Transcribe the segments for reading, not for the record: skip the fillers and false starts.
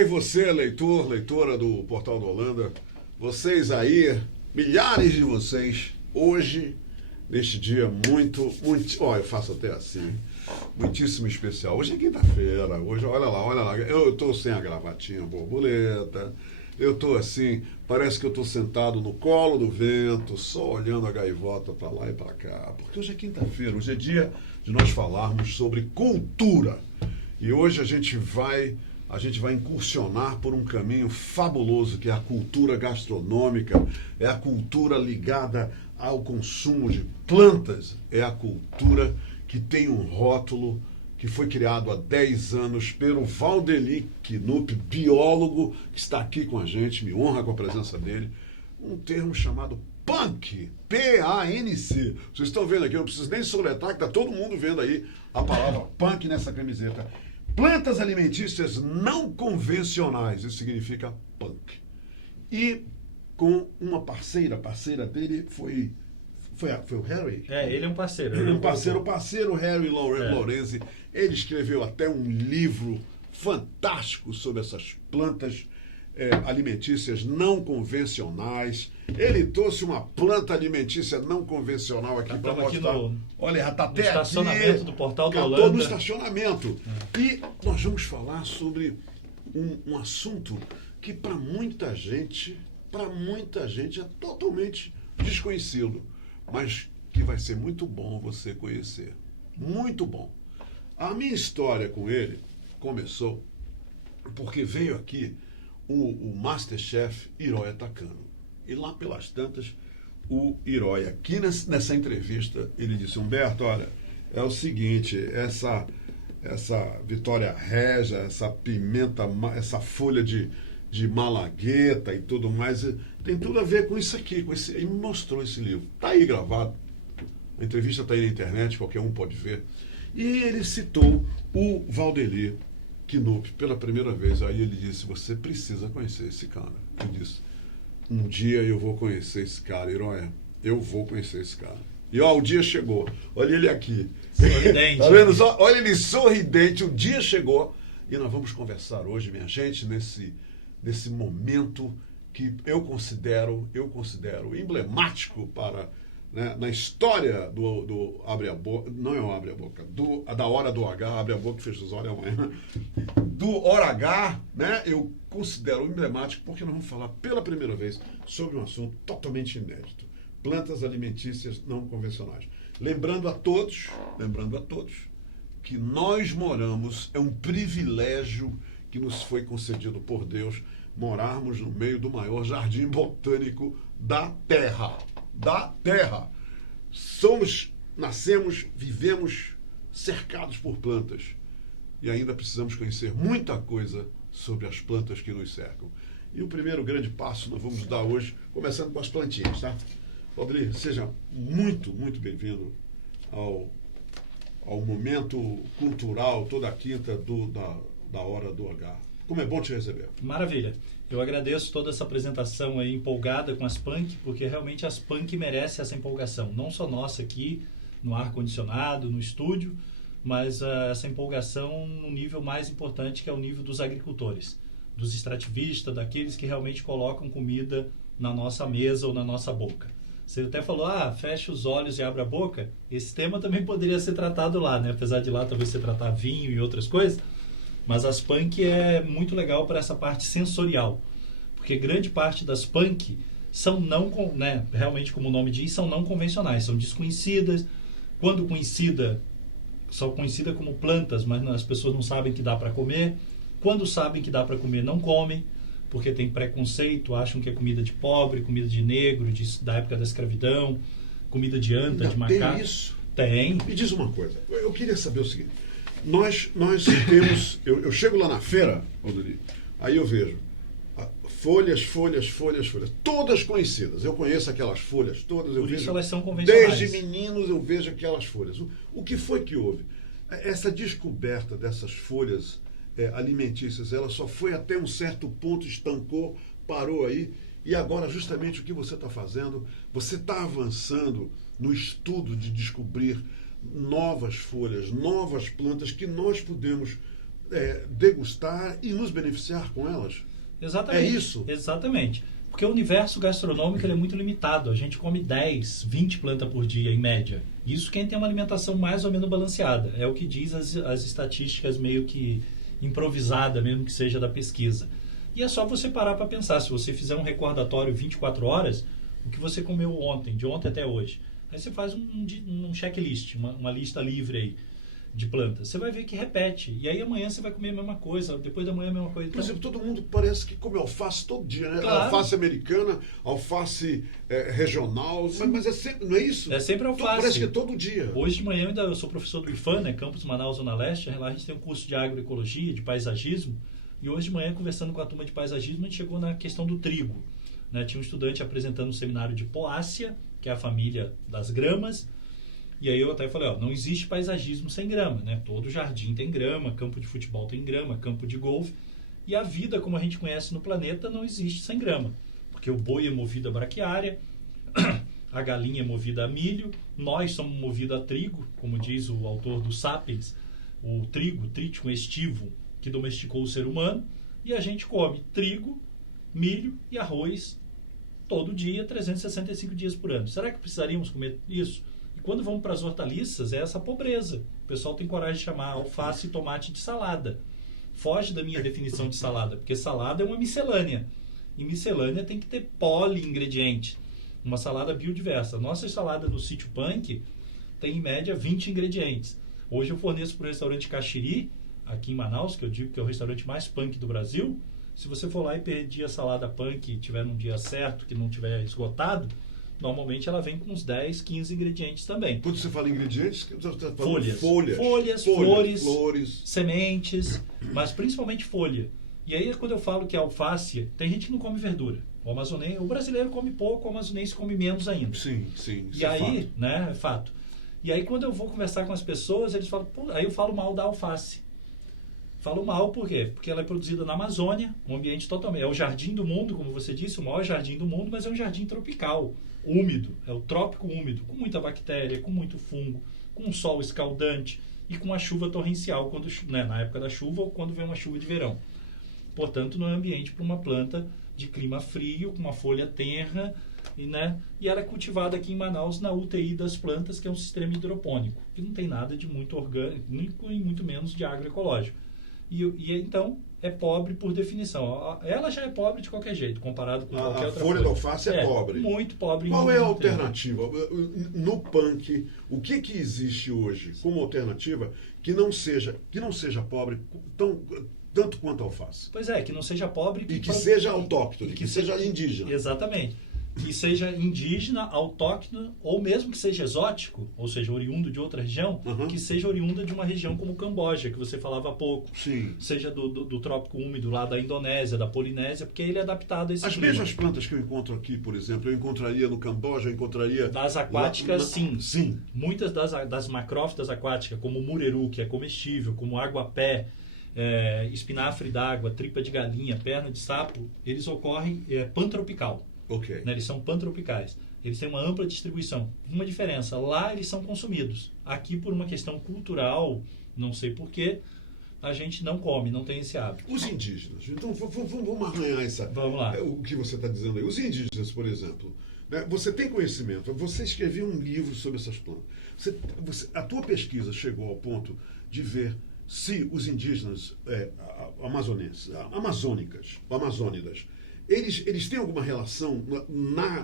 aí você, leitor, leitora do Portal da Holanda, vocês aí, milhares de vocês, hoje, neste dia muito, eu faço até assim, muitíssimo especial. Hoje é quinta-feira, hoje, olha lá, eu estou sem a gravatinha borboleta, eu estou assim, parece que eu estou sentado no colo do vento, só olhando a gaivota para lá e para cá, porque hoje é quinta-feira, hoje é dia de nós falarmos sobre cultura. E hoje a gente vai incursionar por um caminho fabuloso, que é a cultura gastronômica, é a cultura ligada ao consumo de plantas, é a cultura que tem um rótulo que foi criado há 10 anos pelo Valdeli Knupp, biólogo, que está aqui com a gente, me honra com a presença dele, um termo chamado PANC, P-A-N-C. Vocês estão vendo aqui, eu não preciso nem soletrar, que está todo mundo vendo aí a palavra PANC nessa camiseta. Plantas alimentícias não convencionais, isso significa PANC. E com uma parceira dele foi o Harry? Ele é um parceiro. O parceiro Harry Lorenzi. Ele escreveu até um livro fantástico sobre essas plantas alimentícias não convencionais. Ele trouxe uma planta alimentícia não convencional aqui para mostrar. Olha, já está até no estacionamento aqui, do Portal da Holanda. No estacionamento. E nós vamos falar sobre um assunto que para muita gente é totalmente desconhecido, mas que vai ser muito bom você conhecer. Muito bom. A minha história com ele começou porque veio aqui o Masterchef Herói Takano. E lá pelas tantas, o Herói, aqui nessa entrevista, ele disse: Humberto, olha, é o seguinte, essa Vitória Regia, essa pimenta, essa folha de malagueta e tudo mais, tem tudo a ver com isso aqui. Ele me mostrou esse livro. Está aí gravado. A entrevista está aí na internet, qualquer um pode ver. E ele citou o Valdeli Knupp pela primeira vez. Aí ele disse: você precisa conhecer esse cara. Eu disse: um dia eu vou conhecer esse cara, Herói. Eu vou conhecer esse cara. E ó, o dia chegou. Olha ele aqui. Sorridente. Tá vendo só? Olha ele sorridente. O dia chegou. E nós vamos conversar hoje, minha gente, nesse momento que eu considero emblemático para, né, na história do Abre a Boca, não é o Abre a Boca, da Hora do H, Abre a Boca e fecha os olhos amanhã, do Hora H, né, eu considero emblemático porque nós vamos falar pela primeira vez sobre um assunto totalmente inédito: plantas alimentícias não convencionais. Lembrando a todos que nós moramos, é um privilégio que nos foi concedido por Deus, morarmos no meio do maior jardim botânico da Terra. Nascemos, vivemos cercados por plantas. E ainda precisamos conhecer muita coisa sobre as plantas que nos cercam. E o primeiro grande passo nós vamos dar hoje, começando com as plantinhas, tá? Valdeli, seja muito, muito bem-vindo ao momento cultural, toda quinta da Hora do H. Como é bom te receber. Maravilha. Eu agradeço toda essa apresentação aí empolgada com as PANC, porque realmente as PANC merecem essa empolgação. Não só nossa aqui, no ar-condicionado, no estúdio, mas essa empolgação no nível mais importante, que é o nível dos agricultores, dos extrativistas, daqueles que realmente colocam comida na nossa mesa ou na nossa boca. Você até falou, fecha os olhos e abre a boca. Esse tema também poderia ser tratado lá, né? Apesar de lá talvez você tratar vinho e outras coisas. Mas as PANC é muito legal para essa parte sensorial. Porque grande parte das PANC são né, realmente, como o nome diz, são não convencionais, são desconhecidas. Quando conhecida, são conhecidas como plantas, mas as pessoas não sabem que dá para comer. Quando sabem que dá para comer, não comem, porque tem preconceito, acham que é comida de pobre, comida de negro, da época da escravidão, comida de anta, de macaco. Tem isso? Tem. Me diz uma coisa, eu queria saber o seguinte: nós temos, eu chego lá na feira, Valdeli, aí eu vejo folhas, todas conhecidas. Eu conheço aquelas folhas todas. Por isso elas são convencionais. Desde meninos eu vejo aquelas folhas. O que foi que houve? Essa descoberta dessas folhas alimentícias, ela só foi até um certo ponto, estancou, parou aí, e agora justamente o que você está fazendo, você está avançando no estudo de descobrir novas folhas, novas plantas que nós podemos degustar e nos beneficiar com elas? Exatamente. É isso? Exatamente. Porque o universo gastronômico ele é muito limitado. A gente come 10, 20 plantas por dia, em média. Isso quem tem uma alimentação mais ou menos balanceada. É o que diz as estatísticas meio que improvisada, mesmo que seja da pesquisa. E é só você parar para pensar. Se você fizer um recordatório 24 horas, o que você comeu ontem, de ontem até hoje. Aí você faz um checklist, uma lista livre aí de plantas. Você vai ver que repete. E aí amanhã você vai comer a mesma coisa, depois da manhã a mesma coisa. Por exemplo, todo mundo parece que come alface todo dia, né? Claro. Alface americana, alface regional, mas é sempre, não é isso? É sempre alface. Parece que é todo dia. Hoje de manhã eu sou professor do IFAM, né? Campus Manaus, Zona Leste. Lá a gente tem um curso de agroecologia, de paisagismo. E hoje de manhã, conversando com a turma de paisagismo, a gente chegou na questão do trigo. Né? Tinha um estudante apresentando um seminário de Poácea, que é a família das gramas. E aí eu até falei, não existe paisagismo sem grama, né? Todo jardim tem grama, campo de futebol tem grama, campo de golfe. E a vida, como a gente conhece no planeta, não existe sem grama. Porque o boi é movido a braquiária, a galinha é movida a milho, nós somos movidos a trigo, como diz o autor do Sapiens, o trigo, Tritium estivo, que domesticou o ser humano, e a gente come trigo, milho e arroz todo dia, 365 dias por ano. Será que precisaríamos comer isso? E quando vamos para as hortaliças, é essa pobreza. O pessoal tem coragem de chamar alface e tomate de salada. Foge da minha definição de salada, porque salada é uma miscelânea. E miscelânea tem que ter poli-ingrediente. Uma salada biodiversa. Nossa salada no Sítio Punk tem, em média, 20 ingredientes. Hoje eu forneço para o restaurante Caxiri, aqui em Manaus, que eu digo que é o restaurante mais punk do Brasil. Se você for lá e pedir a salada punk e tiver num dia certo, que não tiver esgotado, normalmente ela vem com uns 10, 15 ingredientes também. Quando você fala ingredientes, você está falando folhas, flores, sementes, mas principalmente folha. E aí, quando eu falo que é alface, tem gente que não come verdura. O brasileiro come pouco, o amazonense come menos ainda. Sim. E aí, fato. Né, é fato. E aí, quando eu vou conversar com as pessoas, eles falam, aí eu falo mal da alface. Falo mal por quê? Porque ela é produzida na Amazônia, um ambiente totalmente... É o jardim do mundo, como você disse, o maior jardim do mundo, mas é um jardim tropical, úmido. É o trópico úmido, com muita bactéria, com muito fungo, com um sol escaldante e com a chuva torrencial, na época da chuva ou quando vem uma chuva de verão. Portanto, não é ambiente para uma planta de clima frio, com uma folha tenra, e ela é cultivada aqui em Manaus na UTI das plantas, que é um sistema hidropônico, que não tem nada de muito orgânico e muito menos de agroecológico. E então é pobre por definição. Ela já é pobre de qualquer jeito, comparado com qualquer outra folha. A folha da alface é pobre. Muito pobre. Qual é a alternativa? No punk, o que existe hoje como alternativa que não seja pobre tanto quanto a alface? Pois é, que não seja pobre... E que seja autóctone, que seja indígena. Exatamente. Que seja indígena, autóctone, ou mesmo que seja exótico, ou seja, oriundo de outra região, que seja oriunda de uma região como o Camboja, que você falava há pouco. Sim. Seja do trópico úmido lá da Indonésia, da Polinésia, porque ele é adaptado a esse clima. As mesmas plantas que eu encontro aqui, por exemplo, eu encontraria no Camboja, eu encontraria... Das aquáticas, sim. Muitas das macrófitas aquáticas, como o mureru, que é comestível, como aguapé, espinafre d'água, tripa de galinha, perna de sapo, eles ocorrem pantropical. Okay. Eles são pantropicais. Eles têm uma ampla distribuição. Uma diferença, lá eles são consumidos. Aqui, por uma questão cultural, não sei porquê, a gente não come, não tem esse hábito. Os indígenas. Então, vamos arranhar Vamos lá. O que você está dizendo aí. Os indígenas, por exemplo, né, você tem conhecimento, você escreveu um livro sobre essas plantas. A tua pesquisa chegou ao ponto de ver se os indígenas amazônidas, eles têm alguma relação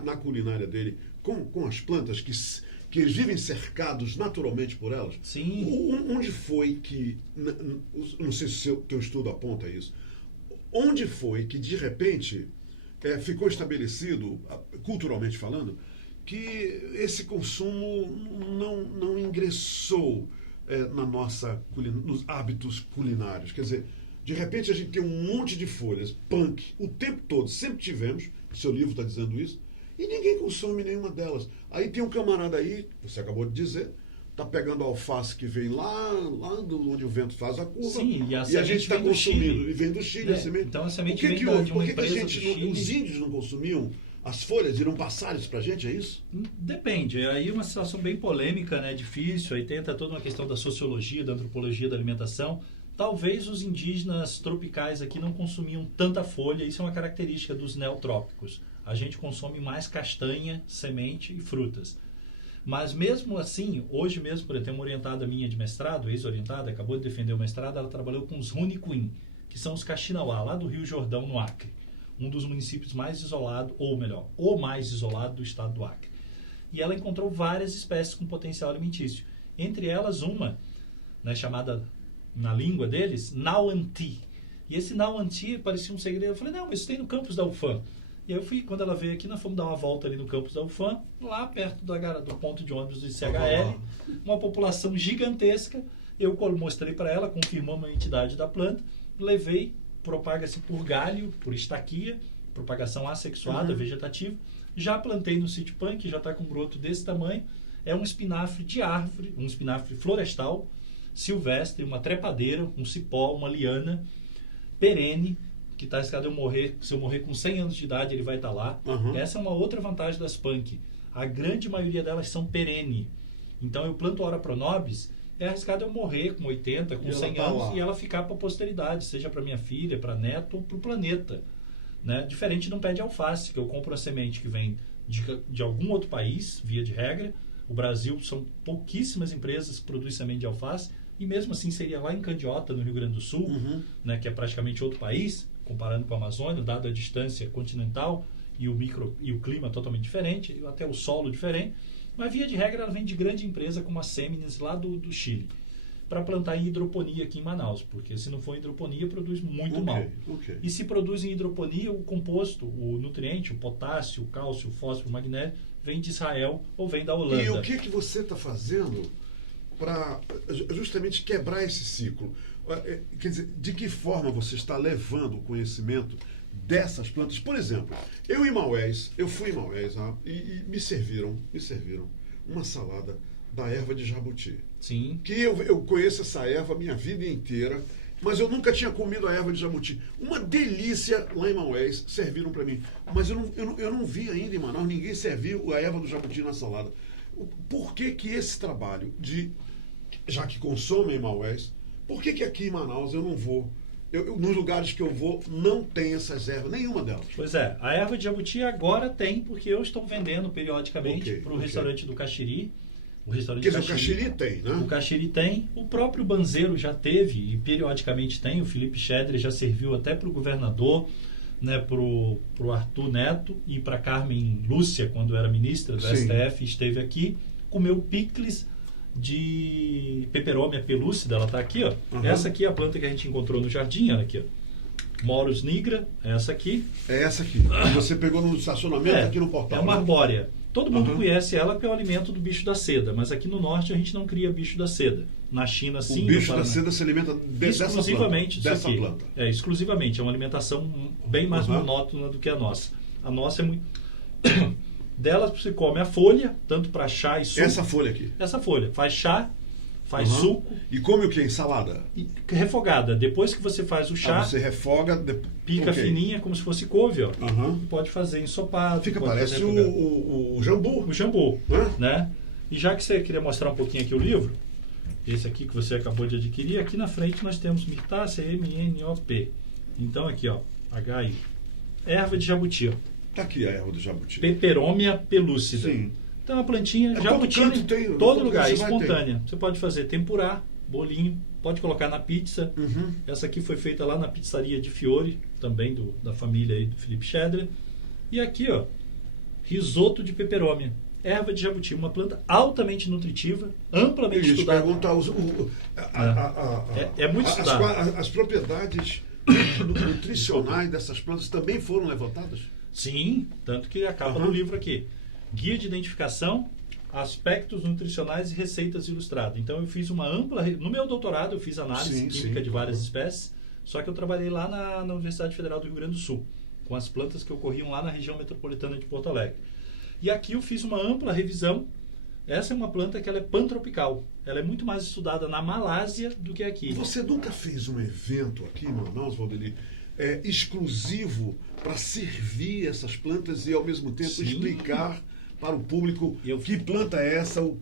na culinária dele com as plantas que eles vivem cercados naturalmente por elas? Sim. Onde foi que, não sei se o teu estudo aponta isso, onde foi que de repente ficou estabelecido, culturalmente falando, que esse consumo não ingressou nos hábitos culinários? Quer dizer, de repente a gente tem um monte de folhas, punk, o tempo todo, sempre tivemos, seu livro está dizendo isso, e ninguém consome nenhuma delas. Aí tem um camarada aí, você acabou de dizer, está pegando a alface que vem lá onde o vento faz a curva. Sim, e a gente está consumindo, e vem do Chile a semente. Então a semente vem de uma empresa do Chile. Os índios não consumiam as folhas e não passaram isso para a gente, é isso? Depende. Aí é uma situação bem polêmica, né? Difícil. Aí tenta toda uma questão da sociologia, da antropologia da alimentação. Talvez os indígenas tropicais aqui não consumiam tanta folha, isso é uma característica dos neotrópicos. A gente consome mais castanha, semente e frutas. Mas mesmo assim, hoje mesmo, por exemplo, tem uma orientada minha de mestrado, ex-orientada, acabou de defender o mestrado, ela trabalhou com os Runicuim, que são os Kaxinawá, lá do Rio Jordão, no Acre. Um dos municípios mais isolados, ou melhor, o mais isolado do estado do Acre. E ela encontrou várias espécies com potencial alimentício. Entre elas uma, né, chamada, na língua deles, Nauanti. E esse Nauanti parecia um segredo. Eu falei, não, mas isso tem no campus da UFAM. E aí eu fui, quando ela veio aqui, nós fomos dar uma volta ali no campus da UFAM, lá perto do ponto de ônibus do ICHL, uma população gigantesca. Eu mostrei para ela, confirmamos a entidade da planta, levei, propaga-se por galho, por estaquia, propagação assexuada, vegetativa. Já plantei no sítio punk, já está com um broto desse tamanho. É um espinafre de árvore, um espinafre florestal, silvestre, uma trepadeira, um cipó, uma liana, perene, que está escada se eu morrer com 100 anos de idade, ele vai estar lá. Essa é uma outra vantagem das punk. A grande maioria delas são perene. Então eu planto Ora pronobis, é arriscado eu morrer com 80, com 100 anos e ela ficar para a posteridade, seja para minha filha, para neto ou para o planeta. Né? Diferente de um pé de alface, que eu compro a semente que vem de algum outro país, via de regra. O Brasil, são pouquíssimas empresas que produzem semente de alface, e mesmo assim seria lá em Candiota, no Rio Grande do Sul, né, que é praticamente outro país, comparando com a Amazônia, dado a distância continental e o clima totalmente diferente, até o solo diferente. Mas, via de regra, ela vem de grande empresa como a Seminis, lá do Chile, para plantar em hidroponia aqui em Manaus, porque se não for hidroponia, produz muito mal. E se produz em hidroponia, o composto, o nutriente, o potássio, o cálcio, o fósforo, o magnésio, vem de Israel ou vem da Holanda. E o que você está fazendo para justamente quebrar esse ciclo? Quer dizer, de que forma você está levando o conhecimento dessas plantas? Por exemplo, eu fui em Maués e me serviram uma salada da erva de jabuti. Sim. Que eu conheço essa erva a minha vida inteira, mas eu nunca tinha comido a erva de jabuti. Uma delícia lá em Maués, serviram para mim. Mas eu não vi ainda em Manaus, ninguém serviu a erva do jabuti na salada. Por que esse trabalho já que consomem em Maués, por que aqui em Manaus eu não vou? Nos lugares que eu vou, não tem essas ervas, nenhuma delas. Pois é, a erva de jabuti agora tem, porque eu estou vendendo periodicamente para o restaurante do Caxiri. Quer dizer, o Caxiri tem, né? O Caxiri tem, o próprio Banzeiro já teve e periodicamente tem, o Felipe Schedler já serviu até para o governador, né, para o Arthur Neto e para Carmen Lúcia, quando era ministra do STF, esteve aqui, comeu picles de peperomia pelúcida, ela está aqui, ó. Essa aqui é a planta que a gente encontrou no jardim, olha aqui, ó. Morus nigra, essa aqui. É essa aqui. Você pegou no estacionamento aqui no portal. É uma arbórea. Todo mundo conhece ela porque é o alimento do bicho da seda, mas aqui no norte a gente não cria bicho da seda. Na China, sim. O bicho da seda se alimenta exclusivamente dessa planta. Exclusivamente. É uma alimentação bem mais monótona do que a nossa. A nossa é muito... Delas você come a folha, tanto para chá e suco. Essa folha aqui? Essa folha. Faz chá, faz suco. E come o que? Salada? Refogada. Depois que você faz o chá... você refoga... Pica fininha, como se fosse couve, ó. Pode fazer ensopado. Parece o jambu. O jambu, né? E já que você queria mostrar um pouquinho aqui o livro, esse aqui que você acabou de adquirir, aqui na frente nós temos Myrtaceae MNOP. Então aqui, ó, HI. Erva de jabuti, ó. Tá aqui a erva do jabuti. Peperomia pelúcida. Sim. Então a plantinha jabuti em todo lugar, espontânea. Você pode fazer tempurá, bolinho, pode colocar na pizza. Essa aqui foi feita lá na pizzaria de Fiore, também da família aí do Felipe Schedler. E aqui, ó, risoto de peperomia. Erva de jabuti, uma planta altamente nutritiva, amplamente estudada. É muito estudada. As propriedades nutricionais dessas plantas também foram levantadas? Sim, tanto que a capa do livro aqui. Guia de identificação, aspectos nutricionais e receitas ilustradas. Então eu fiz uma ampla... No meu doutorado eu fiz análise química de várias espécies, só que eu trabalhei lá na Universidade Federal do Rio Grande do Sul, com as plantas que ocorriam lá na região metropolitana de Porto Alegre. E aqui eu fiz uma ampla revisão. Essa é uma planta que ela é pantropical. Ela é muito mais estudada na Malásia do que aqui. Você nunca fez um evento aqui em Manaus, Valdeli, exclusivo para servir essas plantas e ao mesmo tempo explicar para o público que planta é essa, o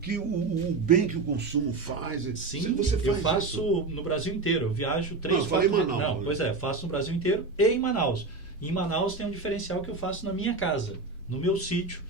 bem que o consumo faz. Sim, você faz eu faço isso no Brasil inteiro. Eu viajo 3, 4 falei em vezes. Manaus, Não, pois é, faço no Brasil inteiro e em Manaus. Em Manaus tem um diferencial que eu faço na minha casa, no meu sítio.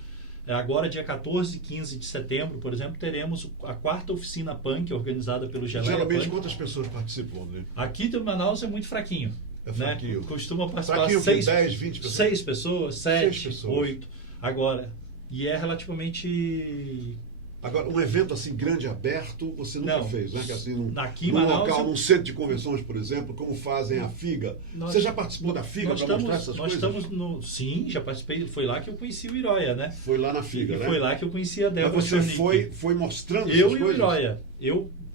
Agora, dia 14 e 15 de setembro, por exemplo, teremos a 4ª oficina punk, organizada pelo Geleia Geralmente, Punk. quantas pessoas participam, né? Aqui em Manaus é muito fraquinho. É fraquinho. Né? Costuma participar Fraquinho, 10, 20 pessoas? 6 pessoas, 7, pessoas. 8. Agora, e é relativamente... Agora, um evento assim grande, aberto, você nunca fez, né? Que assim, aqui em num Manaus, local, num centro de convenções, por exemplo, como fazem a FIGA. Você já participou da FIGA para mostrar essas coisas? Sim, já participei. Foi lá que eu conheci o Iróia, né? Foi lá na FIGA, né? Foi lá que eu conheci a Débora. Mas você foi mostrando essas coisas? Eu e o Iróia.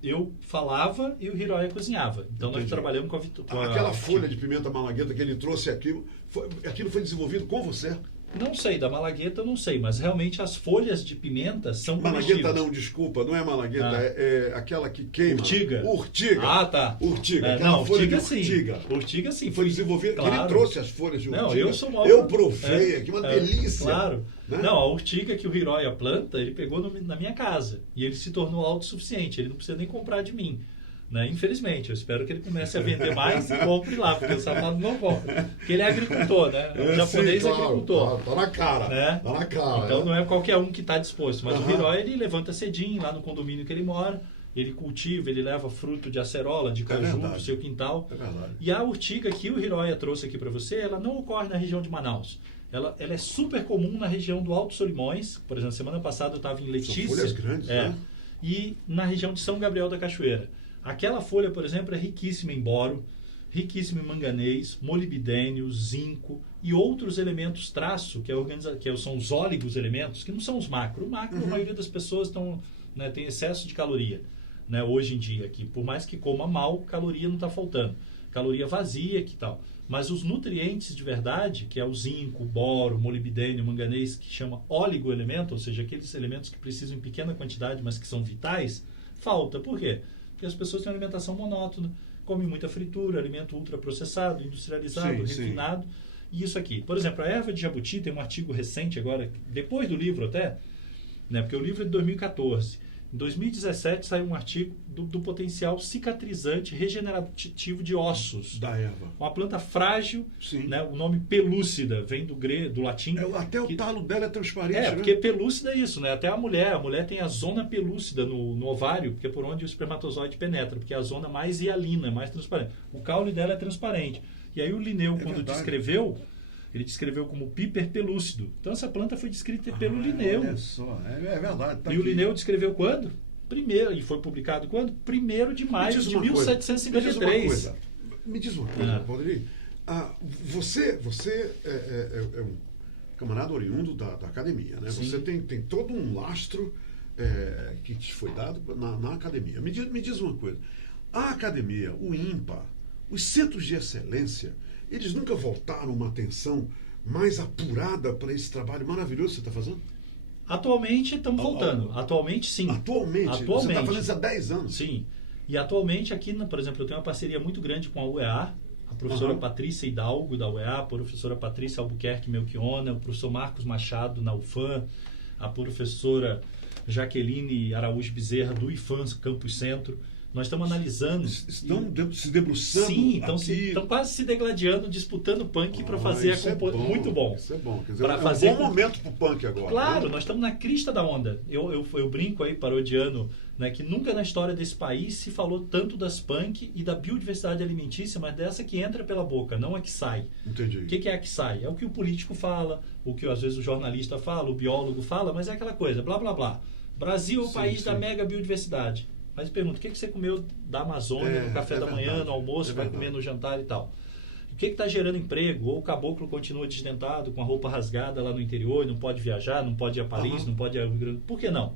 Eu falava e o Hiroya cozinhava. Então nós trabalhamos com a Vitória. Aquela folha de pimenta malagueta que ele trouxe aquilo foi desenvolvido com você? Não sei, da malagueta eu não sei, mas realmente as folhas de pimenta são malagueta não, desculpa, não é malagueta, é aquela que queima. Urtiga. Ah, tá. Urtiga, aquela folha de urtiga. Sim. Urtiga sim. Foi desenvolvido, claro. Ele trouxe as folhas de urtiga. Não, eu sou mal. Eu provei aqui, uma delícia. Claro. Né? Não, a urtiga que o Hiroya planta, ele pegou na minha casa. E ele se tornou autossuficiente, ele não precisa nem comprar de mim. Né? Infelizmente, eu espero que ele comece a vender mais e compre lá, porque o safado não compra. Porque ele é agricultor, né? O japonês é agricultor. Tá na cara. Né? Tá na cara. Então não é qualquer um que está disposto. Mas o Hiroya, ele levanta cedinho lá no condomínio que ele mora, ele cultiva, ele leva fruto de acerola, de caju pro seu quintal. É verdade. E a urtiga que o Hiroya trouxe aqui para você, ela não ocorre na região de Manaus. Ela é super comum na região do Alto Solimões. Por exemplo, semana passada eu estava em Letícia. São folhas grandes, né? E na região de São Gabriel da Cachoeira. Aquela folha, por exemplo, é riquíssima em boro, riquíssima em manganês, molibdênio, zinco e outros elementos traço, que são os óligos elementos, que não são os macro. O macro, a maioria das pessoas tem excesso de caloria, né, hoje em dia. Que por mais que coma mal, caloria não está faltando. Caloria vazia que tal. Mas os nutrientes de verdade, que é o zinco, o boro, o molibdênio, o manganês, que chama oligoelemento, ou seja, aqueles elementos que precisam em pequena quantidade, mas que são vitais, falta. Por quê? Porque as pessoas têm uma alimentação monótona, comem muita fritura, alimento ultraprocessado, industrializado, refinado. E isso aqui. Por exemplo, a erva de jabuti tem um artigo recente agora, depois do livro até, né, porque o livro é de 2014. Em 2017 saiu um artigo do potencial cicatrizante regenerativo de ossos. Da erva. Uma planta frágil, né, o nome pelúcida, vem do latim. Até o talo dela é transparente. É, porque pelúcida é isso, né? Até a mulher tem a zona pelúcida no ovário, porque é por onde o espermatozoide penetra, porque é a zona mais hialina, mais transparente. O caule dela é transparente. E aí o Linneu, quando descreveu, ele descreveu como piper pelúcido. Então essa planta foi descrita pelo Linneu. Olha só, é verdade. Tá e o Linneu descreveu quando? E foi publicado quando? 1º de maio de 1753. Me diz uma coisa, Valdir. Você é um camarada oriundo da academia, né? Sim. Você tem todo um lastro que te foi dado na academia. Me diz uma coisa. A academia, o INPA, os centros de excelência, eles nunca voltaram uma atenção mais apurada para esse trabalho maravilhoso que você está fazendo? Atualmente estamos voltando. Atualmente, sim. Atualmente? Você está fazendo isso há 10 anos? Sim. E atualmente aqui, por exemplo, eu tenho uma parceria muito grande com a UEA, a professora Patrícia Hidalgo da UEA, a professora Patrícia Albuquerque Melchiona, o professor Marcos Machado na UFAM, a professora Jaqueline Araújo Bezerra do IFAM Campus Centro. Nós estamos analisando... Estão se debruçando. Sim, estão quase se degladiando, disputando punk para fazer a composição. Muito bom. Isso é bom. Quer dizer, é um bom momento para o punk agora. Claro, né? Nós estamos na crista da onda. Eu brinco aí, parodiano, né, que nunca na história desse país se falou tanto das punk e da biodiversidade alimentícia, mas dessa que entra pela boca, não a que sai. Entendi. O que é a que sai? É o que o político fala, o que às vezes o jornalista fala, o biólogo fala, mas é aquela coisa, blá, blá, blá. Brasil é o país da mega biodiversidade. Mas pergunta, o que você comeu da Amazônia no café da manhã, no almoço, vai comer no jantar e tal? O que está gerando emprego? Ou o caboclo continua desdentado, com a roupa rasgada lá no interior, não pode viajar, não pode ir a Paris, não pode ir a... Por que não?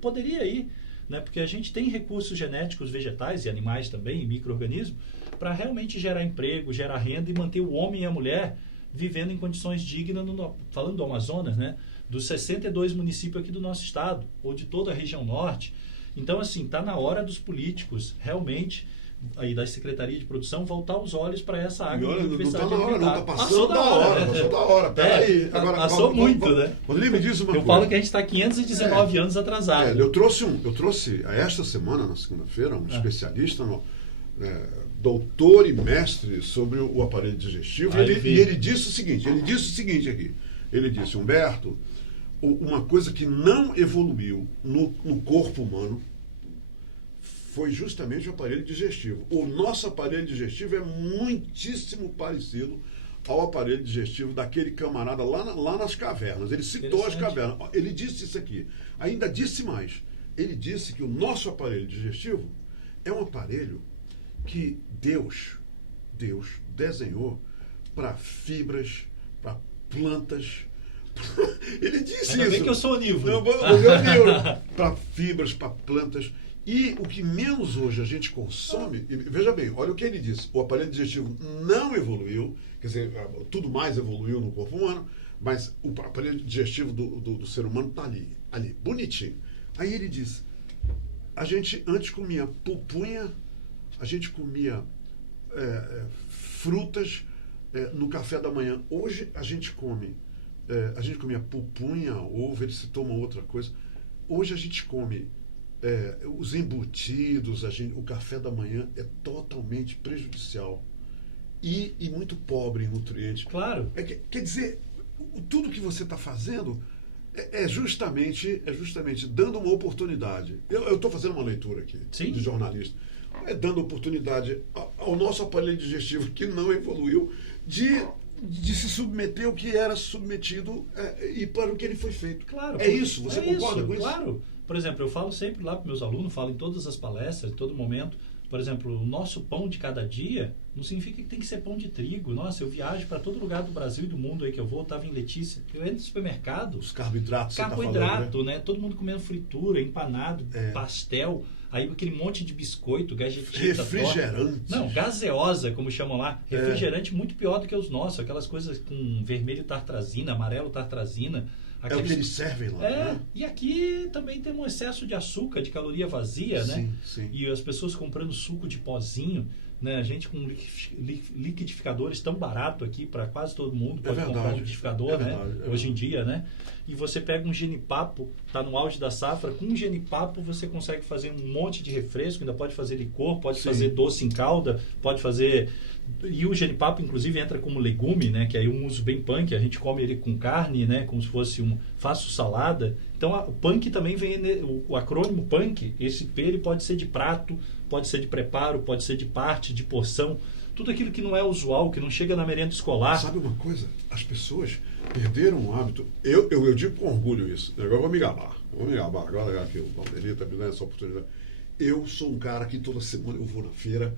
Poderia ir, né? Porque a gente tem recursos genéticos vegetais e animais também, micro-organismos, para realmente gerar emprego, gerar renda e manter o homem e a mulher vivendo em condições dignas, falando do Amazonas, né? Dos 62 municípios aqui do nosso estado, ou de toda a região norte. Então, assim, está na hora dos políticos realmente aí da Secretaria de Produção voltar os olhos para essa água. Olha, da não Universidade está na hora, não. Alimentar. Está passando da hora. Passou da hora. Peraí. Passou muito, né? Rodrigo, me diz uma coisa. Eu falo que a gente está 519 anos atrasado. Eu trouxe esta semana, na segunda-feira, um especialista, doutor e mestre sobre o aparelho digestivo. E ele disse o seguinte aqui. Ele disse, Humberto, uma coisa que não evoluiu no corpo humano foi justamente o aparelho digestivo. O nosso aparelho digestivo é muitíssimo parecido ao aparelho digestivo daquele camarada lá nas cavernas. Ele citou as cavernas. Ele disse isso aqui. Ainda disse mais. Ele disse que o nosso aparelho digestivo é um aparelho que Deus desenhou para fibras, para plantas. Ele disse Ainda isso. bem que eu sou onívoro. Para fibras, para plantas. E o que menos hoje a gente consome, veja bem, olha o que ele disse, o aparelho digestivo não evoluiu, quer dizer, tudo mais evoluiu no corpo humano, mas o aparelho digestivo do ser humano está ali, bonitinho. Aí ele disse, a gente antes comia pupunha, a gente comia frutas no café da manhã. Hoje a gente comia pupunha, ovo, ele citou uma outra coisa. Hoje a gente come os embutidos, o café da manhã é totalmente prejudicial e muito pobre em nutrientes. Claro. Quer dizer, tudo que você está fazendo é justamente dando uma oportunidade. Eu estou fazendo uma leitura aqui de jornalista. Dando oportunidade ao nosso aparelho digestivo que não evoluiu de se submeter ao que era submetido e para o que ele foi feito. Claro. É isso, você concorda com isso? Claro. Por exemplo, eu falo sempre lá para meus alunos, falo em todas as palestras, em todo momento, por exemplo, o nosso pão de cada dia não significa que tem que ser pão de trigo. Nossa, eu viajo para todo lugar do Brasil e do mundo aí que eu vou, estava em Letícia, eu entro no supermercado... Os carboidratos, carboidrato, né? Todo mundo comendo fritura, empanado, pastel, aí aquele monte de biscoito, gajetita, refrigerante. Não, gaseosa, como chamam lá. Refrigerante muito pior do que os nossos, aquelas coisas com vermelho tartrazina, amarelo tartrazina. É o que eles servem lá, né? E aqui também tem um excesso de açúcar, de caloria vazia, né? Sim. E as pessoas comprando suco de pozinho, né? A gente com liquidificadores tão barato aqui para quase todo mundo pode comprar um liquidificador, né? Hoje em dia, né? E você pega um genipapo, tá no auge da safra, com um genipapo você consegue fazer um monte de refresco, ainda pode fazer licor, pode fazer doce em calda, pode fazer... E o genipapo, inclusive, entra como legume, né? Que aí um uso bem punk, a gente come ele com carne, né? Como se fosse faço salada. Então, o punk também vem... O acrônimo punk, esse P, ele pode ser de prato, pode ser de preparo, pode ser de parte, de porção. Tudo aquilo que não é usual, que não chega na merenda escolar. Sabe uma coisa? As pessoas perderam o hábito. Eu digo com orgulho isso. Agora eu vou me gabar. Agora que o Valderi está me dando essa oportunidade. Eu sou um cara que toda semana eu vou na feira.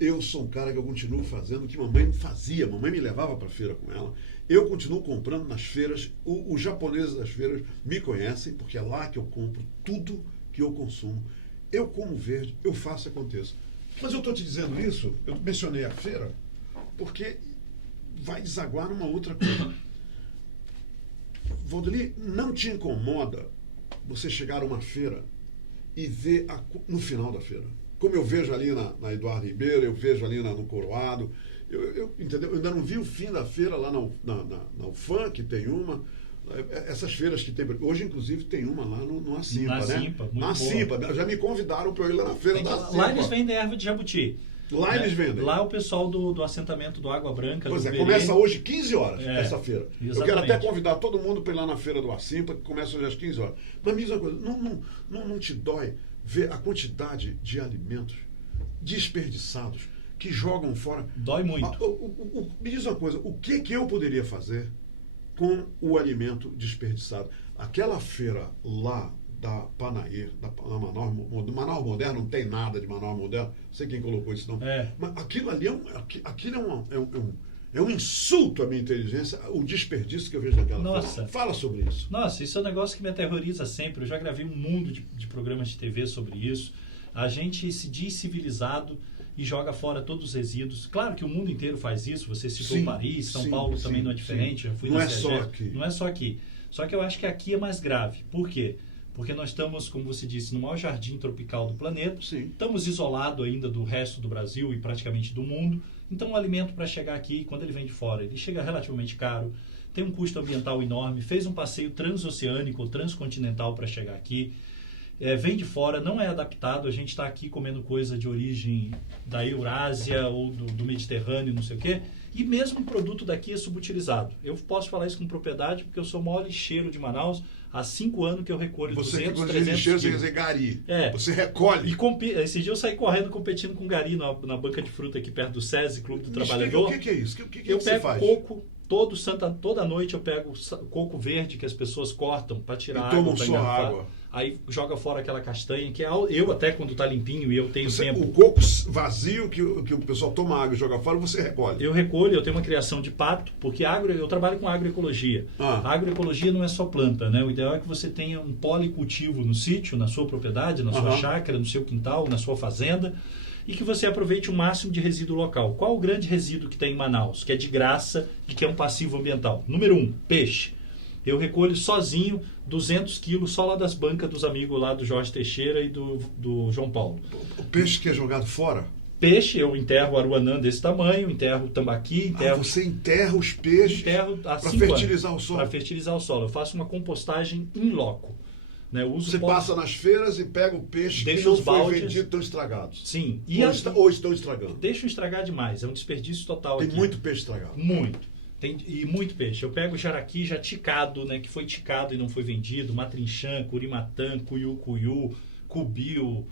Eu sou um cara que eu continuo fazendo o que mamãe fazia. Mamãe me levava para a feira com ela. Eu continuo comprando nas feiras. Os japoneses das feiras me conhecem, porque é lá que eu compro tudo que eu consumo. Eu como verde, eu faço aconteça. Mas eu estou te dizendo isso, eu mencionei a feira, porque vai desaguar numa outra coisa. Valdeli, não te incomoda você chegar a uma feira e ver no final da feira? Como eu vejo ali na Eduardo Ribeiro, eu vejo ali no Coroado, entendeu? Eu ainda não vi o fim da feira lá na UFAM, que tem uma. Essas feiras que tem. Hoje, inclusive, tem uma lá no Acimpa, né? Na Acimpa. Já me convidaram para eu ir lá na feira da Acimpa. Lá eles vendem erva de jabuti. Lá eles vendem. Lá o pessoal do assentamento do Água Branca. Pois começa hoje 15 horas essa feira. Exatamente. Eu quero até convidar todo mundo para ir lá na feira do Acimpa, que começa hoje às 15 horas. Mas me diz uma coisa, não te dói ver a quantidade de alimentos desperdiçados que jogam fora? Dói muito. Me diz uma coisa, o que eu poderia fazer com o alimento desperdiçado? Aquela feira lá da Panair, do Manaus Moderno, não tem nada de Manaus Moderno, não sei quem colocou isso não. Mas aquilo ali é um insulto à minha inteligência, o desperdício que eu vejo naquela feira. Fala sobre isso. Nossa, isso é um negócio que me aterroriza sempre. Eu já gravei um mundo de programas de TV sobre isso. A gente se diz civilizado e joga fora todos os resíduos. Claro que o mundo inteiro faz isso. Você citou Paris, São Paulo também não é diferente. Já fui não é só aqui. Não é só aqui. Só que eu acho que aqui é mais grave. Por quê? porque nós estamos, como você disse, no maior jardim tropical do planeta. Sim. Estamos isolados ainda do resto do Brasil e praticamente do mundo. Então, o alimento para chegar aqui, quando ele vem de fora, ele chega relativamente caro, tem um custo ambiental enorme, fez um passeio transoceânico ou transcontinental para chegar aqui, vem de fora, não é adaptado, a gente está aqui comendo coisa de origem da Eurásia ou do Mediterrâneo, não sei o quê, e mesmo o produto daqui é subutilizado. Eu posso falar isso com propriedade porque eu sou o maior lixeiro de Manaus, há 5 anos que eu recolho 200, 300 lixeiro, quilos. você quer dizer gari. É. Você recolhe. Esse dia eu saí correndo competindo com gari na banca de fruta aqui perto do SESI, Clube do Trabalhador. O que é isso? O que Eu você pego faz? coco, toda noite eu pego coco verde que as pessoas cortam para tirar E água. tomam pra só engarrafar. água. Aí joga fora aquela castanha, que eu até quando está limpinho e eu tenho tempo. O coco vazio que o pessoal toma água e joga fora, você recolhe. Eu recolho, eu tenho uma criação de pato, porque eu trabalho com agroecologia. A agroecologia não é só planta, né? O ideal é que você tenha um policultivo no sítio, na sua propriedade, na sua chácara, no seu quintal, na sua fazenda, e que você aproveite o máximo de resíduo local. Qual o grande resíduo que tem em Manaus, que é de graça e que é um passivo ambiental? Número 1, peixe. Eu recolho sozinho 200 quilos só lá das bancas dos amigos lá do Jorge Teixeira e do João Paulo. O peixe que é jogado fora? Peixe, eu enterro aruanã desse tamanho, enterro tambaqui, enterro... Você enterra os peixes para fertilizar o solo? Para fertilizar o solo. Eu faço uma compostagem in loco. Né? Você passa nas feiras e pega o peixe que não foi vendido, estão estragados. Sim. Ou estão estragando. Deixam estragar demais, é um desperdício total. Tem aqui. muito peixe estragado. Muito. E muito peixe. Eu pego o jaraqui já ticado, né, que foi ticado e não foi vendido, matrinchã, curimatã, cuiu-cuiu, cubil,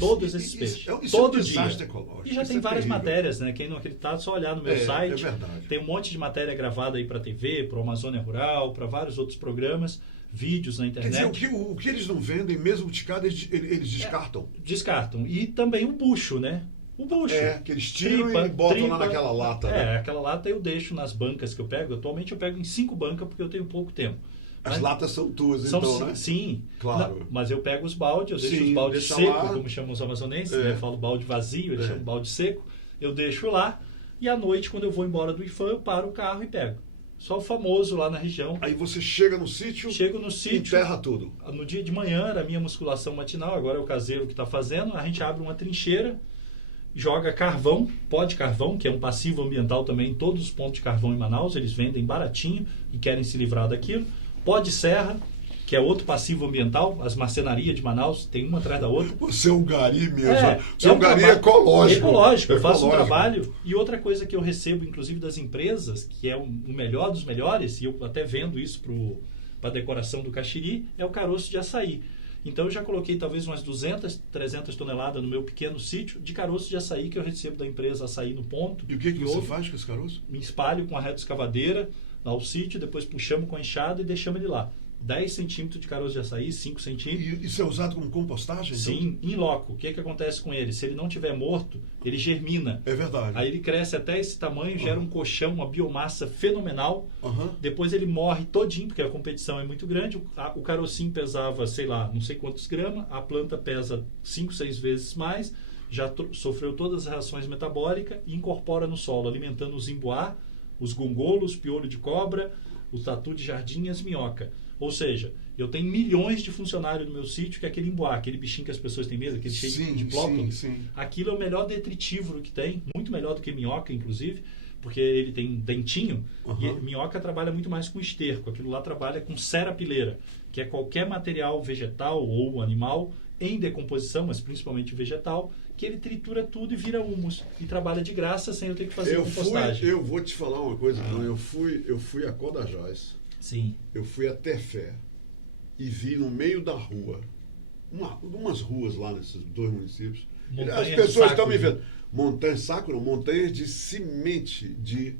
todos esses peixes. Isso todo é um dia. Desastre ecológico. E já tem várias matérias, né? Quem não acreditar, é só olhar no meu site. É verdade. Tem um monte de matéria gravada aí para TV, para o Amazônia Rural, para vários outros programas, vídeos na internet. Quer dizer, o que eles não vendem, mesmo ticado, eles descartam. Descartam. E também o bucho, né? O bucho. Que eles tiram e botam lá naquela lata. Né? Aquela lata eu deixo nas bancas que eu pego. Atualmente eu pego em 5 bancas porque eu tenho pouco tempo. As latas são tuas, então, né? Sim. Claro. Não, mas eu pego os baldes, eu deixo os baldes secos, como chamam os amazonenses, né? Eu falo balde vazio, eles chamam balde seco. Eu deixo lá e à noite, quando eu vou embora do IFAM, eu paro o carro e pego. Só o famoso lá na região. Aí você chega no sítio, chego no sítio, enterra tudo. No dia de manhã era a minha musculação matinal, agora é o caseiro que está fazendo. A gente abre uma trincheira, joga carvão, pó de carvão, que é um passivo ambiental também. Todos os pontos de carvão em Manaus, eles vendem baratinho e querem se livrar daquilo. Pó de serra, que é outro passivo ambiental. As marcenarias de Manaus, tem uma atrás da outra. Você é um gari mesmo. Você é um gari ecológico. Ecológico, eu faço um trabalho. E outra coisa que eu recebo, inclusive das empresas, que é o melhor dos melhores, e eu até vendo isso para a decoração do Caxiri, é o caroço de açaí. Então eu já coloquei talvez umas 200, 300 toneladas no meu pequeno sítio de caroço de açaí que eu recebo da empresa Açaí no Ponto. E o que você faz com esse caroço? Me espalho com a reta escavadeira ao sítio, depois puxamos com a enxada e deixamos ele lá. 10 centímetros de caroço de açaí, 5 centímetros. E isso é usado como compostagem? Sim, in loco. O que acontece com ele? Se ele não estiver morto, ele germina. É verdade. Aí ele cresce até esse tamanho, gera um colchão, uma biomassa fenomenal. Depois ele morre todinho, porque a competição é muito grande. O carocinho pesava, sei lá, não sei quantos gramas. A planta pesa 5, 6 vezes mais. Já sofreu todas as reações metabólicas e incorpora no solo, alimentando os imbuá, os gongolos, piolho de cobra, o tatu de jardim e as minhocas. Ou seja, eu tenho milhões de funcionários no meu sítio que é aquele imbuá, aquele bichinho que as pessoas têm medo, aquele cheio de plótano. Aquilo é o melhor detritívoro que tem, muito melhor do que minhoca, inclusive, porque ele tem um dentinho. E minhoca trabalha muito mais com esterco. Aquilo lá trabalha com cerapileira, que é qualquer material vegetal ou animal em decomposição, mas principalmente vegetal, que ele tritura tudo e vira humus. E trabalha de graça sem eu ter que fazer compostagem. Eu vou te falar uma coisa, então. Eu fui a Codajás. Sim. Eu fui a Tefé e vi no meio da rua, umas ruas lá nesses 2 municípios. As pessoas estão me vendo. Montanhas, montanhas de semente de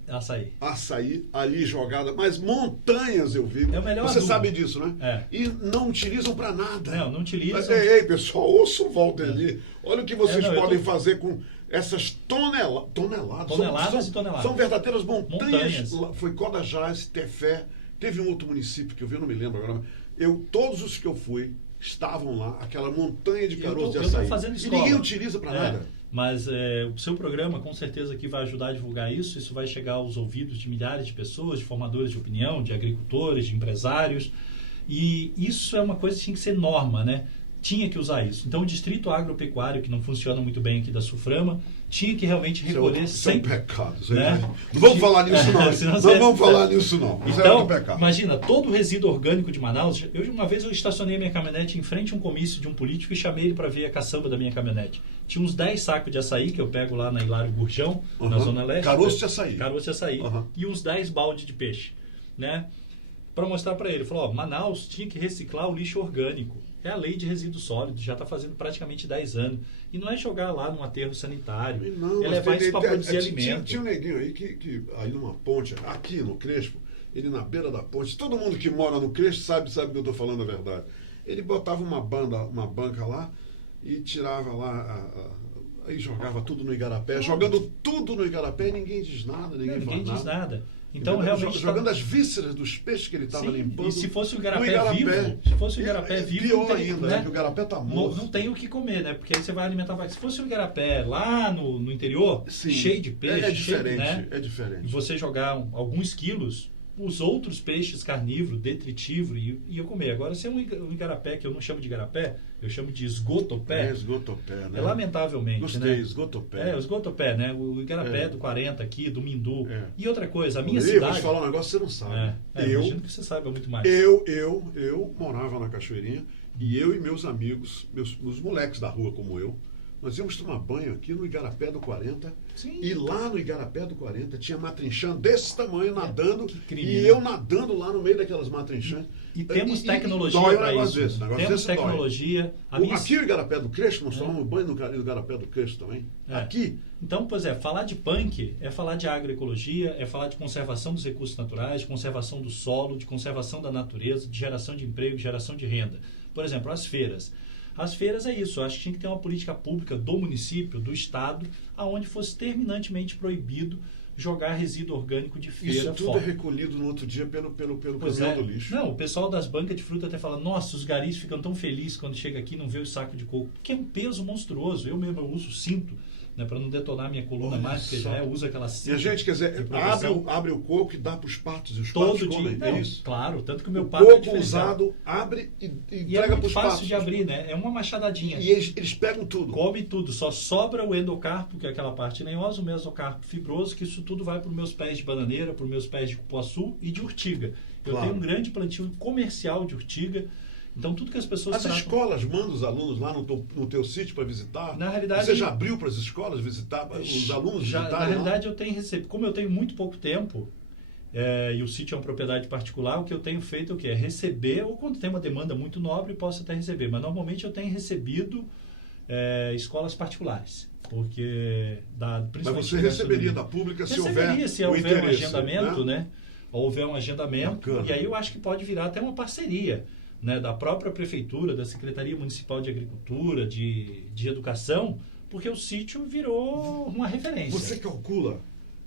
açaí ali jogada, mas montanhas eu vi. É o melhor Você adubo. sabe disso, né? E não utilizam para nada. Não utilizam. Mas, ei, pessoal, ouça o Walter ali. Olha o que vocês podem fazer com essas toneladas. Toneladas e toneladas. São verdadeiras montanhas. Foi Codajás, Tefé. Teve um outro município que eu vi, eu não me lembro agora. Todos os que eu fui estavam lá, aquela montanha de caroço de açaí. Eu tô fazendo escola. E ninguém utiliza para nada. Mas o seu programa, com certeza, que vai ajudar a divulgar isso. Isso vai chegar aos ouvidos de milhares de pessoas, de formadores de opinião, de agricultores, de empresários. E isso é uma coisa que tinha que ser norma, né? Tinha que usar isso. Então, o distrito agropecuário, que não funciona muito bem aqui da Suframa, tinha que realmente recolher Isso é um sempre. pecado. Né? Não vamos falar nisso, não. Senão Não você- vamos falar nisso, não. Isso é Então, outro pecado. imagina, todo o resíduo orgânico de Manaus. Uma vez eu estacionei minha caminhonete em frente a um comício de um político e chamei ele para ver a caçamba da minha caminhonete. Tinha uns 10 sacos de açaí que eu pego lá na Hilário Gurjão, na Zona Leste. Caroço de açaí. Caroço de açaí. Uhum. E uns 10 baldes de peixe. Né? Para mostrar para ele. Falou, ó, Manaus tinha que reciclar o lixo orgânico. É a lei de resíduos sólidos, já está fazendo praticamente 10 anos. E não é jogar lá num aterro sanitário. Não, é levar isso para produzir tinha alimento. um neguinho aí que aí numa ponte, aqui no Crespo, ele na beira da ponte, todo mundo que mora no Crespo sabe que eu estou falando a verdade. Ele botava uma banca lá e tirava lá, aí jogava tudo no igarapé, jogando tudo no igarapé e ninguém diz nada, ninguém diz nada. Então, jogando, realmente jogando as vísceras dos peixes que ele estava limpando. E se fosse o no igarapé vivo, se fosse o igarapé vivo, pior não tem, ainda, né? que o igarapé está Não, morto. não tem o que comer, né? Porque aí você vai alimentar mais. Se fosse o igarapé lá no interior, Sim, cheio de peixe, é diferente, né? é diferente. E você jogar alguns quilos, os outros peixes carnívoros, detritívoros, ia comer. Agora, se é um igarapé, que eu não chamo de igarapé, eu chamo de esgotopé. É esgotopé, né? Lamentavelmente, Gostei, né? esgotopé. O esgotopé, né? O igarapé do 40 aqui, do Mindu. É. E outra coisa, a minha Vou cidade... te falar um negócio que você não sabe. imagino que você saiba muito mais. Eu morava na Cachoeirinha e eu e meus amigos, os moleques da rua como eu, nós íamos tomar banho aqui no Igarapé do 40. Sim. E lá no Igarapé do 40 tinha matrinchã desse tamanho nadando. Que crime, e né? eu nadando lá no meio daquelas matrinchãs. E temos dói tecnologia um para negócio isso. desse, negócio Temos desse dói. tecnologia. Aqui o Igarapé do Crespo, nós tomamos banho no Igarapé do Crespo também. Aqui. Então, pois é, falar de punk é falar de agroecologia, é falar de conservação dos recursos naturais, de conservação do solo, de conservação da natureza, de geração de emprego, de geração de renda. Por exemplo, as feiras. As feiras é isso, eu acho que tinha que ter uma política pública do município, do estado, aonde fosse terminantemente proibido jogar resíduo orgânico de feira Isso tudo fora. é recolhido no outro dia pelo Pois caminhão é. do lixo. Não, o pessoal das bancas de fruta até fala, nossa, os garis ficam tão felizes quando chega aqui e não vê o saco de coco, porque é um peso monstruoso. Eu mesmo uso cinto, né, para não detonar minha coluna Olha mais, porque só. já usa aquela cinta. E a gente, quer dizer, abre o coco e dá para os patos, e os patos todo comem, dia. é Não, isso? Claro, tanto que o meu O pato é coco diferenciado. usado abre e E é entrega para muito os fácil patos. de abrir, né? É uma machadadinha. E eles pegam tudo. Come tudo, só sobra o endocarpo, que é aquela parte lenhosa, o mesocarpo fibroso, que isso tudo vai para os meus pés de bananeira, para os meus pés de cupuaçu e de urtiga. Eu Claro. tenho um grande plantio comercial de urtiga, então tudo que as pessoas As tratam... escolas mandam os alunos lá no teu sítio para visitar? Na realidade, Você já abriu para as escolas visitar, os alunos já, visitarem na lá? realidade, eu tenho recebido. Como eu tenho muito pouco tempo, e o sítio é uma propriedade particular, o que eu tenho feito é o quê? É receber, ou quando tem uma demanda muito nobre, posso até receber. Mas normalmente eu tenho recebido escolas particulares. Porque, Mas principalmente você receberia da pública se houver um interesse, agendamento, né? Houver um agendamento, Bacana. e aí eu acho que pode virar até uma parceria, né, da própria prefeitura, da Secretaria Municipal de Agricultura, de Educação, porque o sítio virou uma referência. Você calcula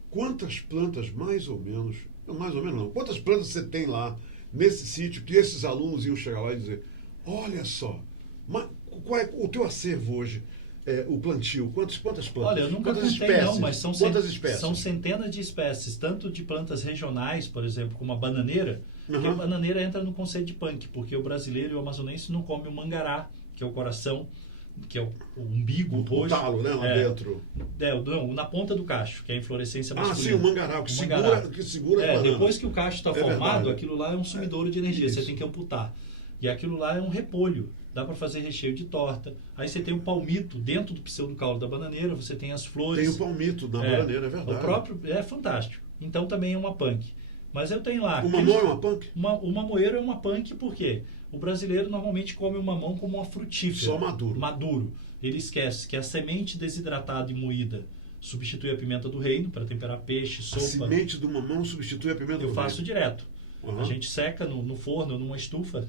quantas plantas, mais ou menos não, quantas plantas você tem lá nesse sítio que esses alunos iam chegar lá e dizer, olha só, qual é o teu acervo hoje? O plantio, quantas plantas? Olha, eu nunca quantas contei espécies? não, mas Quantas espécies? são centenas de espécies, tanto de plantas regionais, por exemplo, como a bananeira, porque Uhum. a bananeira entra no conceito de punk, porque o brasileiro e o amazonense não come o mangará, que é o coração, que é o umbigo O roxo. talo, né, lá dentro. Não, na ponta do cacho, que é a inflorescência Ah, masculina. sim, o mangará, que segura a banana. Depois que o cacho está formado, verdade. aquilo lá é um sumidouro de energia, Isso. você tem que amputar. E aquilo lá é um repolho, dá para fazer recheio de torta. Aí você tem o palmito dentro do pseudocaule da bananeira, você tem as flores. Tem o palmito na bananeira, é verdade. O próprio é fantástico. Então também é uma punk. Mas eu tenho lá... O mamão é uma punk? O mamoeiro é uma punk porque o brasileiro normalmente come o mamão como uma frutífera. Só maduro. Maduro. Ele esquece que a semente desidratada e moída substitui a pimenta do reino para temperar peixe, A sopa. semente do mamão substitui a pimenta Eu do faço reino. direto. Uhum. A gente seca no forno, numa estufa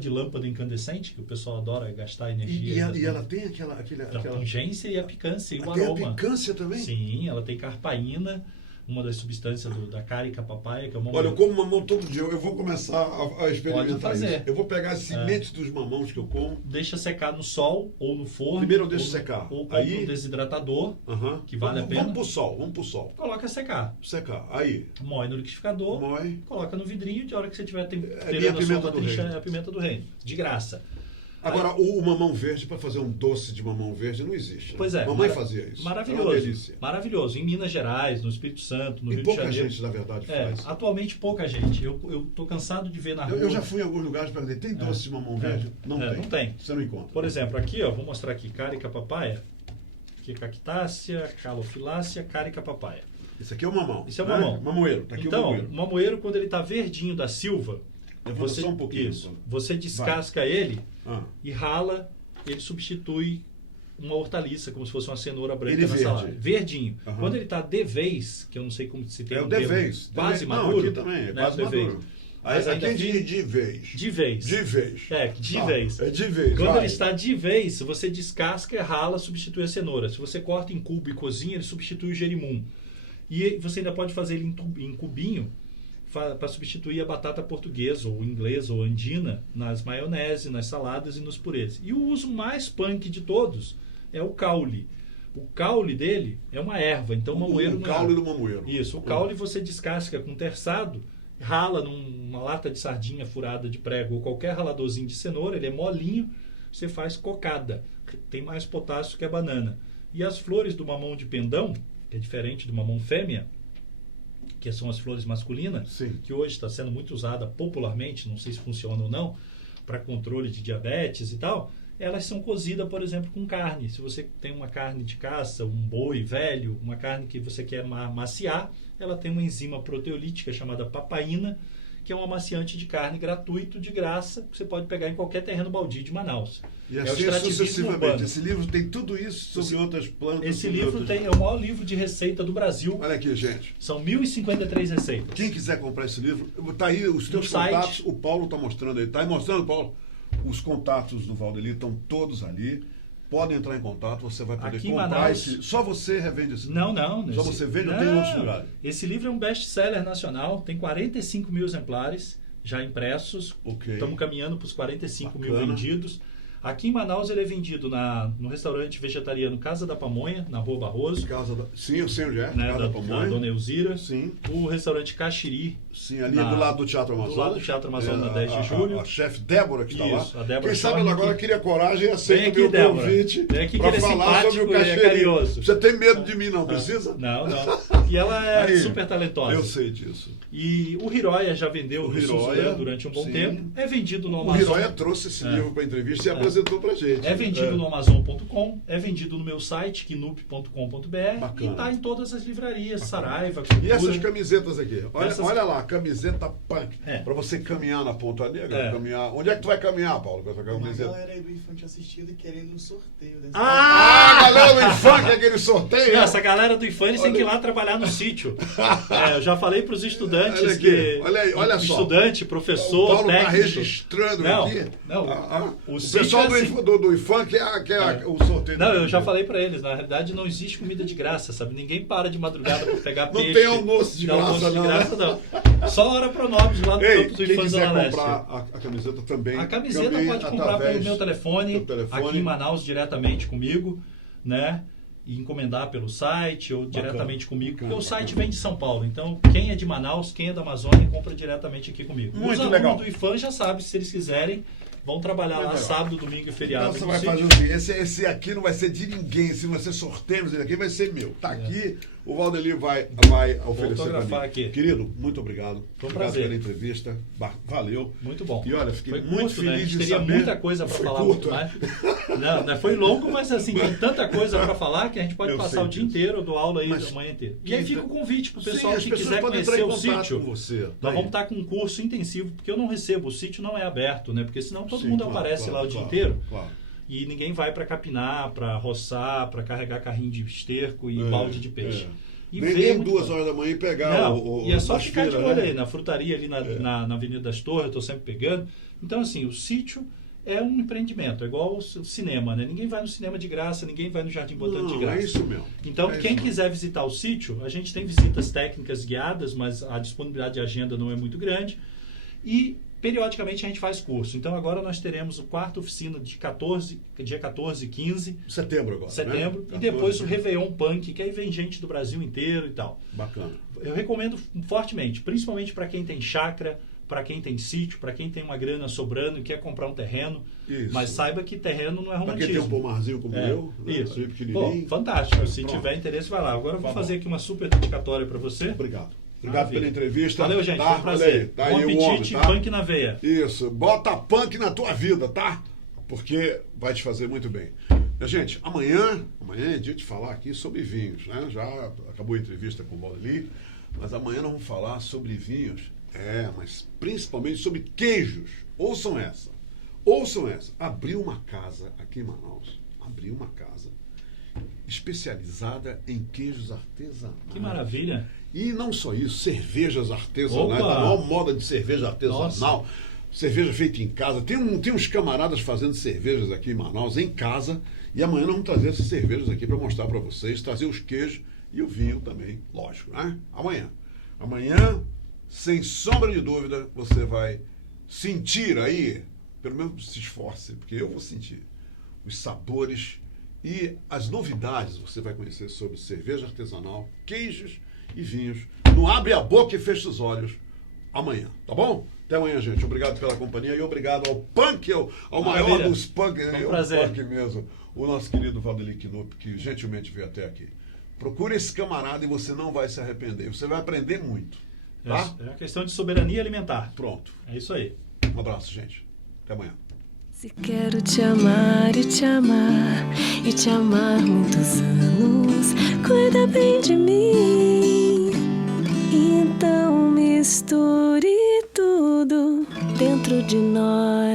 de lâmpada incandescente, que o pessoal adora gastar energia. E ela tem aquela A pungência e a picância e o tem aroma. a picância também? Sim, ela tem carpaína, uma das substâncias da cárica papaya, que é o mamão. Olha, eu como mamão todo dia. Eu vou começar a experimentar Pode fazer. isso. Eu vou pegar as sementes dos mamãos que eu como. Deixa secar no sol ou no forno. Primeiro eu deixo secar. Ou compra um desidratador, que vale a pena. Vamos pro sol. Coloca secar. Secar. Aí. Moe no liquidificador. Coloca no vidrinho. De hora que você tiver temperando a sua trincha, é a pimenta do reino. De graça. Agora, o mamão verde, para fazer um doce de mamão verde, não existe. Né? Pois é. Mamãe fazia isso. Maravilhoso. É uma delícia. Maravilhoso. Em Minas Gerais, no Espírito Santo, no Rio de pouca Janeiro. gente, na verdade, faz. Atualmente, pouca gente. Eu tô cansado de ver na rua. Eu já fui em alguns lugares para dizer, tem doce de mamão verde? Não tem. Você não encontra. Por exemplo, aqui, ó, vou mostrar aqui, cárica papaya. Aqui é cactácea, calofilácea, cárica papaya. Esse aqui é o mamão. Isso é o mamão. Mamoeiro. Tá aqui então, o mamoeiro. O mamoeiro, quando ele tá verdinho da silva, só um pouquinho. Isso. Você descasca ele e rala, ele substitui uma hortaliça, como se fosse uma cenoura branca na salada. Verdinho. Quando ele está de vez, que eu não sei como se tem de vez. Quase maduro. Não, aqui também, é quase maduro. Mas aqui é de vez. De vez. De vez. De vez. É de vez. Quando ele está de vez, você descasca, rala, substitui a cenoura. Se você corta em cubo e cozinha, ele substitui o gerimum. E você ainda pode fazer ele em cubinho, para substituir a batata portuguesa, ou inglesa, ou andina, nas maionese, nas saladas e nos purês. E o uso mais punk de todos é o caule. O caule dele é uma erva, então o mamoeiro não é. O caule do mamoeiro. Isso, o caule você descasca com terçado, rala numa lata de sardinha furada de prego ou qualquer raladorzinho de cenoura, ele é molinho, você faz cocada. Tem mais potássio que a banana. E as flores do mamão de pendão, que é diferente do mamão fêmea, que são as flores masculinas, que hoje está sendo muito usada popularmente, não sei se funciona ou não, para controle de diabetes e tal, elas são cozidas, por exemplo, com carne. Se você tem uma carne de caça, um boi velho, uma carne que você quer maciar, ela tem uma enzima proteolítica chamada papaína, que é um amaciante de carne gratuito, de graça, que você pode pegar em qualquer terreno baldio de Manaus. E assim sucessivamente. Esse livro tem tudo isso sobre outras plantas. Esse livro é o maior livro de receita do Brasil. Olha aqui, gente. São 1.053 receitas. Quem quiser comprar esse livro, tá aí os teus contatos. O Paulo está mostrando aí. Está aí mostrando, Paulo? Os contatos do Valdeli estão todos ali. Podem entrar em contato, você vai poder comprar Manaus, esse. Só você revende esse livro? Não. Só você vende ou tem em outros lugares? Esse livro é um best-seller nacional, tem 45 mil exemplares já impressos. Estamos caminhando para os 45 mil vendidos. Aqui em Manaus ele é vendido no restaurante vegetariano Casa da Pamonha, na Rua Barroso. Sim, eu sei onde é. Né, Casa da Pamonha. Da Dona Elzira. Sim. O restaurante Caxiri. Sim, ali do lado do Teatro Amazonas. Do lado do Teatro Amazonas, na 10 de julho. A chefe Débora que está lá. A Débora. Quem sabe ela agora cria coragem e aceita o meu convite para falar sobre o Caxiri. Você tem medo de mim, não precisa? Não. E ela é super talentosa. Eu sei disso. E o Hiroya já vendeu no Suzano durante um bom tempo. É vendido no Amazon. O Hiroya trouxe esse livro para entrevista e apresentou para gente. É vendido no Amazon.com, é vendido no meu site, kinup.com.br, e está em todas as livrarias, Saraiva, Cultura. E essas camisetas aqui? Olha lá, camiseta punk. Para você caminhar na Ponta Negra, caminhar. Onde é que tu vai caminhar, Paulo, com essa camiseta? A galera aí do Infante assistindo e querendo um sorteio dessa. A galera do Infante é aquele sorteio? Essa galera do Infante tem que ir lá trabalhar no sítio. Eu já falei para os estudantes que... Olha só. Estudante, professor, o Paulo técnico. Está registrando aqui. O pessoal do Infante quer o sorteio. Não, eu já falei para eles, na realidade não existe comida de graça, sabe? Ninguém para de madrugada para pegar peixe. Não tem almoço de graça, não. Só hora pro Nobres lá no Campos do Infante Zona Leste. Comprar a camiseta também. A camiseta pode comprar pelo meu telefone, aqui em Manaus, diretamente comigo, né? E encomendar pelo site ou diretamente comigo, porque o site vem de São Paulo. Então, quem é de Manaus, quem é da Amazônia, compra diretamente aqui comigo. Muito Os alunos legal. do IFAM já sabem, se eles quiserem, vão trabalhar lá sábado, domingo e feriado. Então você vai fazer assim, esse aqui não vai ser de ninguém, esse vai ser sorteio, esse aqui vai ser meu. Tá aqui, o Valdeli vai oferecer para mim. Aqui. Querido, muito obrigado. Foi um prazer. Pela entrevista. Valeu. Muito bom. E olha, fiquei foi muito curto, feliz né? A gente de teria saber. muita coisa para falar muito mais. Não, foi longo, mas assim, tem tanta coisa para falar que a gente pode passar o dia inteiro, eu dou aula aí a manhã inteira. E aí fica o convite para o pessoal que quiser conhecer o sítio. Nós vamos estar com um curso intensivo, porque eu não recebo, o sítio não é aberto, né? Porque senão todo mundo aparece lá o dia inteiro. E ninguém vai para capinar, para roçar, para carregar carrinho de esterco e balde de peixe. E nem 2 horas da manhã e pegar e é só ficar de olho aí na frutaria ali na Avenida das Torres, eu estou sempre pegando. Então, assim, o sítio é um empreendimento, é igual o cinema, né? Ninguém vai no cinema de graça, ninguém vai no Jardim Botânico de graça. É isso mesmo. Então, quem quiser visitar o sítio, a gente tem visitas técnicas guiadas, mas a disponibilidade de agenda não é muito grande. E, periodicamente, a gente faz curso. Então, agora nós teremos o quarto oficina de dia 14 e 15. Setembro agora, Setembro. Né? E depois o Réveillon Punk, que aí vem gente do Brasil inteiro e tal. Bacana. Eu recomendo fortemente, principalmente para quem tem chácara, para quem tem sítio, para quem tem uma grana sobrando e quer comprar um terreno. Isso. Mas saiba que terreno não é romantismo. Para quem tem um pomarzinho como eu, né? Isso. Pequenininho. Pô, fantástico. Se Pronto. tiver interesse, vai lá. Agora eu vou fazer aqui uma super dedicatória para você. Obrigado. Obrigado Maravilha. pela entrevista. Valeu, gente. Tá? Foi um prazer. Olha aí, tá Bom aí apetite o homem, e tá? punk na veia. Isso. Bota punk na tua vida, tá? Porque vai te fazer muito bem. Minha gente, amanhã é dia de falar aqui sobre vinhos, né? Já acabou a entrevista com o Valdeli, mas amanhã nós vamos falar sobre vinhos, mas principalmente sobre queijos. Ouçam essa. Abriu uma casa aqui em Manaus. Abriu uma casa especializada em queijos artesanais. Que maravilha. E não só isso, cervejas artesanais, Opa! a maior moda de cerveja artesanal. Nossa. Cerveja feita em casa. Tem uns camaradas fazendo cervejas aqui em Manaus, em casa. E amanhã nós vamos trazer essas cervejas aqui para mostrar para vocês, trazer os queijos e o vinho também, lógico, né? Amanhã, sem sombra de dúvida, você vai sentir aí, pelo menos se esforce, porque eu vou sentir os sabores e as novidades. Você vai conhecer sobre cerveja artesanal, queijos e vinhos. Não abre a boca e fecha os olhos amanhã, tá bom? Até amanhã, gente. Obrigado pela companhia e obrigado ao punk, ao maior dos punk, um prazer. o punk mesmo, o nosso querido Valdeli Knupp, que gentilmente veio até aqui. Procure esse camarada e você não vai se arrepender. Você vai aprender muito, tá? É a questão de soberania alimentar. Pronto. É isso aí. Um abraço, gente. Até amanhã. Se quero te amar e te amar e te amar muitos anos, cuida bem de mim. Então misture tudo dentro de nós.